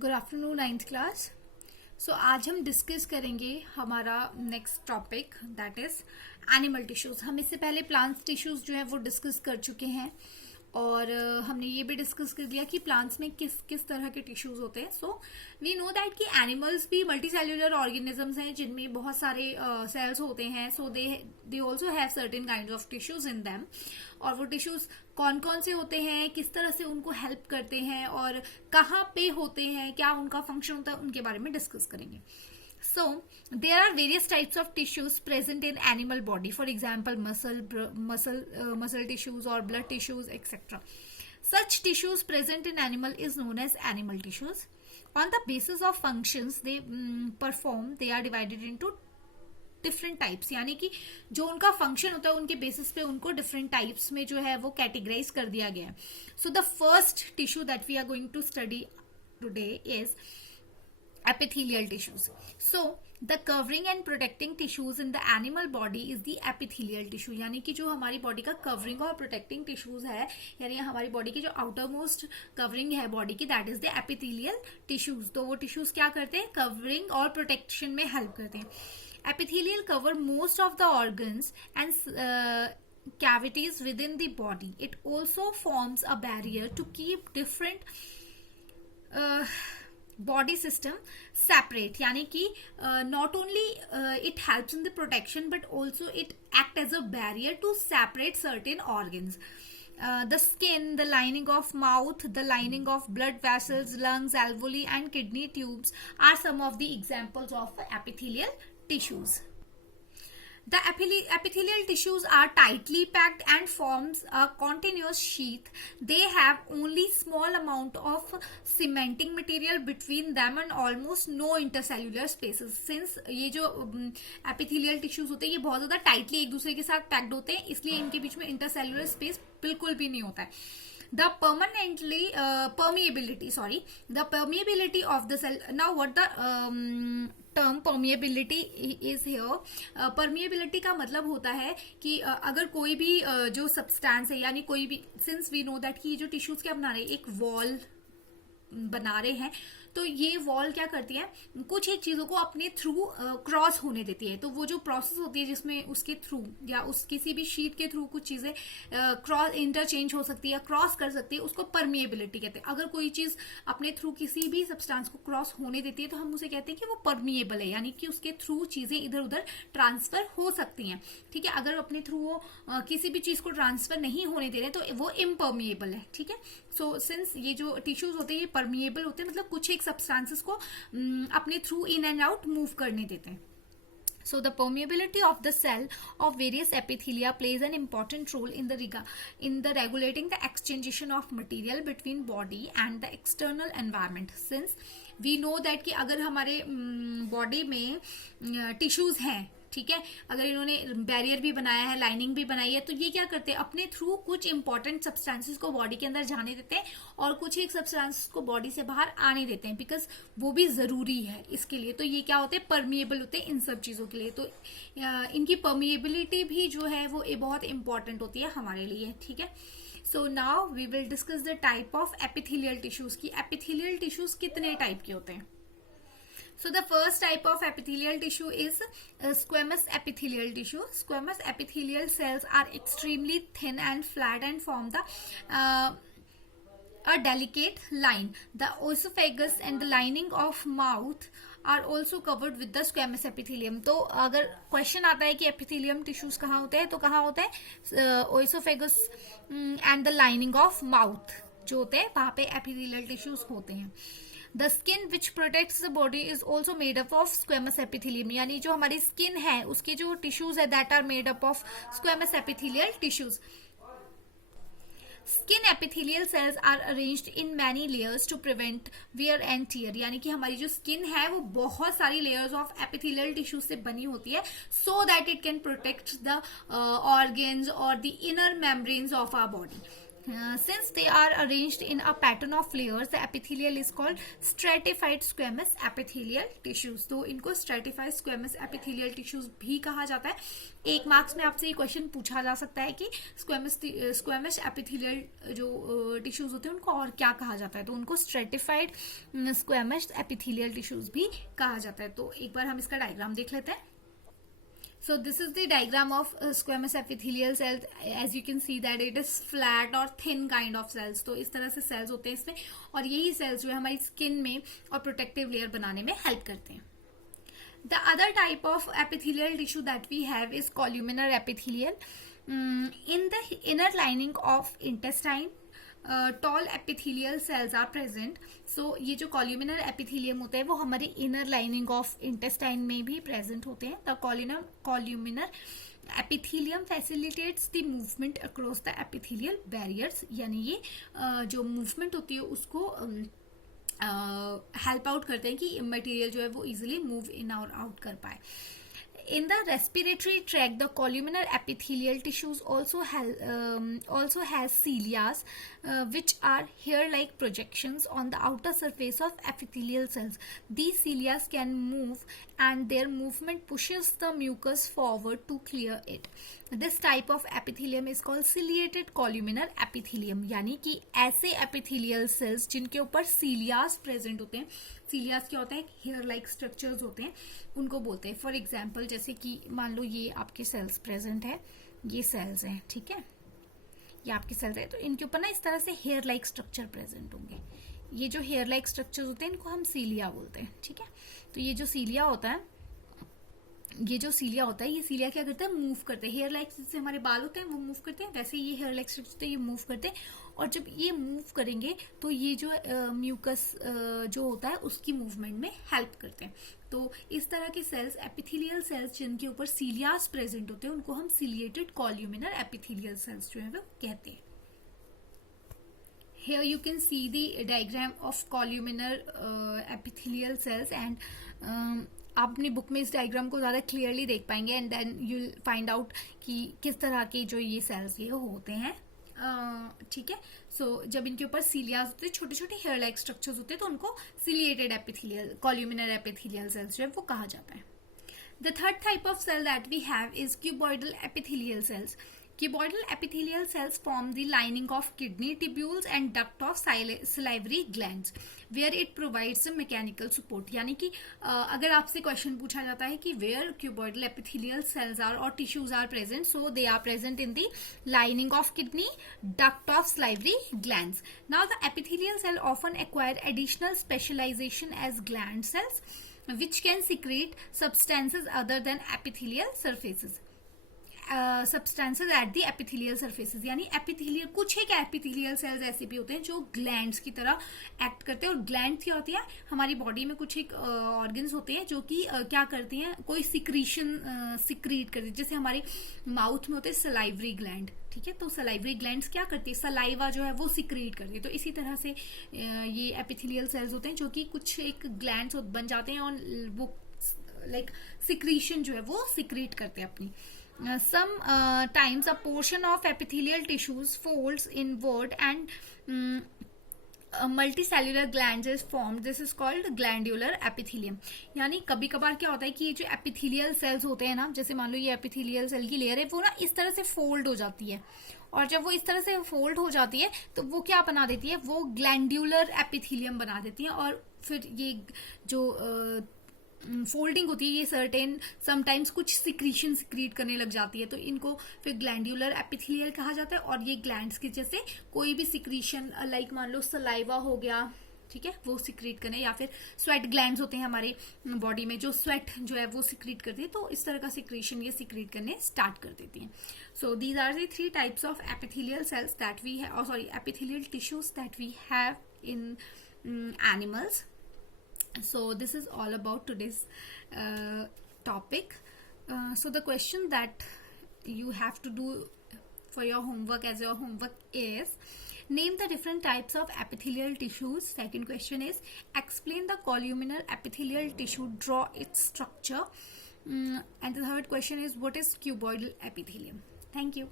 Good afternoon ninth class. So आज हम discuss करेंगे हमारा next topic that is animal tissues. हम इससे पहले प्लांट्स टिश्यूज जो है वो डिस्कस कर चुके हैं और हमने ये भी डिस्कस कर लिया कि प्लांट्स में किस किस तरह के टिश्यूज होते हैं। सो वी नो दैट कि एनिमल्स भी मल्टीसेल्युलर ऑर्गेनिजम्स हैं जिनमें बहुत सारे सेल्स होते हैं। So they also have certain kind of tissues in them. और वो टिश्यूज कौन कौन से होते हैं, किस तरह से उनको हेल्प करते हैं और कहाँ पे होते हैं, क्या उनका फंक्शन होता है, उनके बारे में डिस्कस करेंगे। So, there are various types of tissues present in animal body. For example, muscle tissues or blood tissues, etc. Such tissues present in animal is known as animal tissues. On the basis of functions they perform, they are divided into different types, यानी कि जो उनका function होता है उनके basis पे उनको different types में जो है वो कैटेगराइज कर दिया गया है। So the first tissue that we are going to study today is epithelial tissues. So the covering and protecting tissues in the animal body is the epithelial tissue. यानी कि जो हमारी बॉडी का कवरिंग और प्रोटेक्टिंग टिश्यूज है, यानी हमारी body की जो आउटर मोस्ट कवरिंग है बॉडी की, that is the epithelial tissues. तो वो टिश्यूज क्या करते हैं, कवरिंग और प्रोटेक्शन में हेल्प करते हैं। Epithelial cover most of the organs and cavities within the body. It also forms a barrier to keep different body system separate. यानी कि not only it helps in the protection but also it act as a barrier to separate certain organs. The skin, the lining of mouth, the lining of blood vessels, lungs, alveoli and kidney tubes are some of the examples of epithelial tissues. The epithelial tissues are tightly packed and forms a continuous sheath. They have only small amount of cementing material between them and almost no intercellular spaces. Since ये जो epithelial tissues होते हैं ये बहुत ज्यादा tightly एक दूसरे के साथ packed होते हैं, इसलिए इनके बीच में intercellular space बिल्कुल भी नहीं होता है। The permeability of the cell. Now what the term permeability is here? Permeability का मतलब होता है कि अगर कोई भी जो सब्सटेंस है, यानी कोई भी, सिंस वी नो दैट कि जो टिश्यूज क्या बना रहे हैं, एक वॉल बना रहे हैं, तो ये वॉल क्या करती है, कुछ एक चीजों को अपने थ्रू क्रॉस होने देती है। तो वो जो प्रोसेस होती है जिसमें उसके थ्रू या उस किसी भी शीट के थ्रू कुछ चीजें क्रॉस इंटरचेंज हो सकती है, क्रॉस कर सकती है, उसको परमिएबिलिटी कहते हैं। अगर कोई चीज अपने थ्रू किसी भी सब्सटेंस को क्रॉस होने देती है तो हम उसे कहते हैं कि वो परमिएबल है, यानी कि उसके थ्रू चीजें इधर उधर ट्रांसफर हो सकती हैं। ठीक है, अगर अपने थ्रू वो किसी भी चीज को ट्रांसफर नहीं होने दे रहे तो वो इम्परमिएबल है। ठीक है, सो सिंस ये जो टिश्यूज होते हैं ये परमिएबल होते हैं, मतलब कुछ एक सब्सटेंसेस को अपने through in and out move करने देते हैं। So the permeability of the cell of various epithelia plays an important role in the regulating the exchangeation of material between body and the external environment. Since we know that कि अगर हमारे body में tissues हैं, ठीक है, अगर इन्होंने barrier भी बनाया है, लाइनिंग भी बनाई है, तो ये क्या करते हैं, अपने थ्रू कुछ इंपॉर्टेंट सब्सटेंसेस को बॉडी के अंदर जाने देते हैं और कुछ एक सब्सटेंसेस को बॉडी से बाहर आने देते हैं, बिकॉज वो भी जरूरी है इसके लिए। तो ये क्या होते हैं, परमिएबल होते हैं इन सब चीजों के लिए। तो इनकी परमिएबिलिटी भी जो है वो बहुत इंपॉर्टेंट होती है हमारे लिए। ठीक है, so now we will discuss the type of epithelial tissues की एपिथेलियल टिश्यूज कितने टाइप के होते हैं। So the first type of epithelial tissue is squamous epithelial tissue. Squamous epithelial cells are extremely thin and flat and form a delicate line. The esophagus and the lining of mouth are also covered with the squamous epithelium. तो अगर question आता है कि epithelium tissues कहाँ होते हैं, तो कहाँ होते हैं, ओएसोफेगस and the lining of mouth जो होते हैं वहां पे एपिथेलियल टिश्यूज होते हैं। The skin which protects the body is also made up of squamous epithelium. यानी जो हमारी स्किन है उसके जो टिश्यूज है that are made up of squamous epithelial tissues. Skin epithelial cells are arranged in many layers to prevent wear and tear. यानी कि हमारी जो स्किन है वो बहुत सारी layers of epithelial tissues से बनी होती है, so that it can protect the organs or the inner membranes of our body. Since they are arranged in a pattern of layers, the epithelial is called stratified squamous epithelial tissues. तो इनको stratified squamous epithelial tissues भी कहा जाता है. एक marks में आपसे ये क्वेश्चन पूछा जा सकता है कि स्क्वेमस एपिथेलियल जो टिश्यूज होते हैं उनको और क्या कहा जाता है, तो उनको स्ट्रेटिफाइड स्क्वेमस एपिथेलियल टिश्यूज भी कहा जाता है. तो एक बार हम इसका डायग्राम देख लेते हैं. So this is the diagram of squamous epithelial cells. As you can see that it is flat or thin kind of cells. तो इस तरह से cells होते हैं इसमें, और यही cells जो है हमारी skin में और protective layer बनाने में help करते हैं. The other type of epithelial tissue that we have is columnar epithelial. In the inner lining of intestine, tall epithelial cells are present. So ये जो कॉल्यूमिनर एपिथेलियम होता है वो हमारे इनर लाइनिंग ऑफ इंटेस्टाइन में भी प्रेजेंट होते हैं. The columnar epithelium facilitates the movement across the epithelial barriers. यानी ये जो मूवमेंट होती है उसको हेल्प आउट करते हैं कि मटेरियल जो है वो इजिली मूव इन और आउट कर पाए. In the respiratory tract, the columnar epithelial tissues also has cilia, which are hair-like projections on the outer surface of epithelial cells. These cilia can move, and their movement pushes the mucus forward to clear it. This type of epithelium is called ciliated columnar epithelium. यानी कि ऐसे epithelial cells जिनके ऊपर cilias present होते हैं. सीलियास क्या होता है? हेयर लाइक स्ट्रक्चर्स होते हैं, उनको बोलते हैं. फॉर एग्जाम्पल जैसे कि मान लो ये आपके सेल्स प्रेजेंट है, ये सेल्स हैं, ठीक है, ये आपके सेल्स है, तो इनके ऊपर ना इस तरह से हेयर लाइक स्ट्रक्चर प्रेजेंट होंगे. ये जो हेयर लाइक स्ट्रक्चर्स होते हैं इनको हम सीलिया बोलते हैं. ठीक है, तो ये जो सीलिया होता है, ये सीलिया क्या करता है? मूव करते हैं. हेयर लाइक जैसे हमारे बाल होते हैं वो मूव करते हैं, वैसे ये हेयर लाइक स्ट्रक्चर ये मूव करते हैं. और जब ये मूव करेंगे तो ये जो म्यूकस जो होता है उसकी मूवमेंट में हेल्प करते हैं. तो इस तरह के सेल्स, एपिथेलियल सेल्स जिनके ऊपर सीलियास प्रेजेंट होते हैं, उनको हम सिलिएटेड कॉल्यूमिनर एपिथेलियल सेल्स जो है वो कहते हैं. Here you can see the diagram of columnar epithelial cells and आप अपनी बुक में इस डायग्राम को ज़्यादा क्लियरली देख पाएंगे and then you find out कि किस तरह के जो ये सेल्स ये होते हैं. ठीक है, सो जब इनके ऊपर सीलियास होते हैं, छोटे छोटे हेयर लाइक स्ट्रक्चर्स होते हैं, तो उनको ciliated epithelial columnar epithelial cells जो है वो कहा जाता है. The third type of cell that we have is cuboidal epithelial cells. Cuboidal epithelial cells form the lining of kidney tubules and duct of salivary glands, where it provides a mechanical support. यानी कि अगर आपसे question पूछा जाता है कि where cuboidal epithelial cells are or tissues are present, so they are present in the lining of kidney, duct of salivary glands. Now the epithelial cell often acquire additional specialization as gland cells, which can secrete substances other than epithelial surfaces. Substances at the epithelial surfaces. यानी epithelial, कुछ एक epithelial cells ऐसे भी होते हैं जो glands की तरह एक्ट करते हैं. और ग्लैंड्स क्या होती है? हमारी बॉडी में कुछ एक ऑर्गन्स होते हैं जो कि क्या करते हैं? कोई सिक्रीशन सिक्रीट करते हैं. जैसे हमारे माउथ में होते हैं सलाइवरी ग्लैंड. ठीक है, तो सलाइवरी ग्लैंड्स क्या करती है? सलाइवा जो है वो सिक्रीट करती है. तो इसी तरह से ये एपिथेलियल सेल्स होते हैं जो कि कुछ एक ग्लैंड्स बन जाते हैं और वो लाइक सिक्रीशन जो है वो सिक्रीट करते हैं अपनी. Sometimes a portion of epithelial tissues folds inward and multicellular glands is formed. This is called glandular epithelium. यानी कभी कभार क्या होता है कि ये जो एपिथेलियल सेल्स होते हैं ना, जैसे मान लो ये एपिथेलियल सेल की लेयर है, वो ना इस तरह से फोल्ड हो जाती है. और जब वो इस तरह से फोल्ड हो जाती है तो वो क्या बना देती है? वो ग्लैंड्यूलर एपिथेलियम बना देती है. और फिर ये जो फोल्डिंग होती है ये सर्टेन समटाइम्स कुछ सिक्रीशन सिक्रीट करने लग जाती है, तो इनको फिर ग्लैंड्यूलर एपिथेलियल कहा जाता है. और ये ग्लैंड्स के जैसे कोई भी सिक्रीशन लाइक मान लो सलाइवा हो गया, ठीक है, वो सिक्रीट करने, या फिर स्वेट ग्लैंड्स होते हैं हमारे बॉडी में जो स्वेट जो है वो सिक्रीट करती है, तो इस तरह का सिक्रीशन ये सिक्रीट करने स्टार्ट कर देती हैं. So these are the 3 types of epithelial cells that we have, sorry epithelial tissues that we have in animals. So this is all about today's topic. So the question that you have to do for your homework as your homework is, name the different types of epithelial tissues. Second question is, explain the columnar epithelial tissue, draw its structure. And the third question is, what is cuboidal epithelium? Thank you.